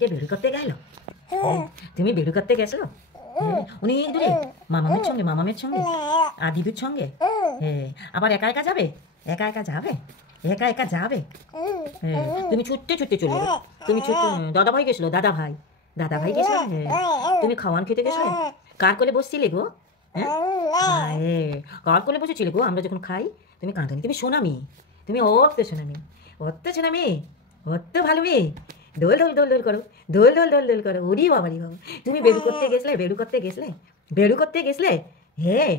আজকে বের করতে গেল? তুমি বের করতে গেছো? অনেক দূরে মামামের সঙ্গে আর দিদুর সঙ্গে? আবার একা একা যাবে? একা একা যাবে? একা একা যাবে? তুমি ছুটতে ছুটতে চলে যাবে। তুমি ছুটতে দাদা ভাই গেছিল? দাদা ভাই গেছিল? তুমি খাওয়ান খেতে গেছিলে? কার কোলে বসছিলে গো? কার কোলে বসেছিলে গো আমরা যখন খাই? তুমি কাঁদনি, তুমি শোনা মেয়ে, তুমি অত শোনা মেয়ে, অত ভালো মেয়ে। দোল দোল দোল দোল করো, দোল দোল দোল দোল করো। ওরি বাবা তুমি বেরু করতে গেছলে? হ্যাঁ,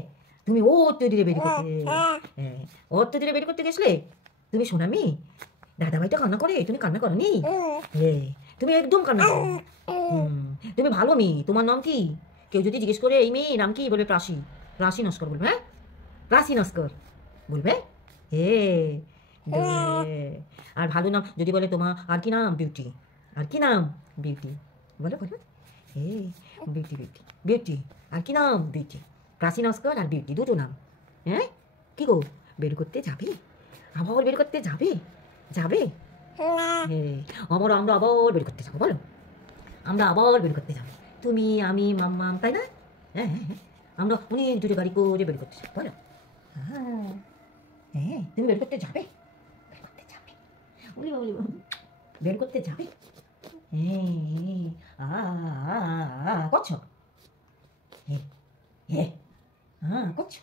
তুমি অত দূরে বেরু করতে গেছলে? তুমি শোনা মেয়ে, দাদাভাই তো কান্না করে, তুমি কান্না করো নি? তুমি একদম কান্না করো। তুমি ভালো মেয়ে। তোমার নাম কি? কেউ যদি জিজ্ঞেস করে এই মেয়ে নাম কি, বলবে রাশি নস্কর বলবে। হ্যাঁ, রাশি নস্কর বলবে। আর ভালো নাম যদি বলে তোমার আর কি নাম? বিউটি। আর কি নাম? বিউটি। বলো বিউটি। আর কি নাম? বিউটি। রাশি নস্কর আর বিউটি, দুটো নাম। হ্যাঁ, কি গো বের করতে যাবে? আবার বের করতে যাবে? আমরা আবার বের করতে যাবো। বলো, আমরা আবার বের করতে যাবো। তুমি, আমি, মাম্মাম, তাই না? হ্যাঁ, আমরা অনেক দূরে গাড়ি করে বের করতে যাবো। বলো, তুমি বের করতে যাবে? বের করতে যাবে? করছো? করছো?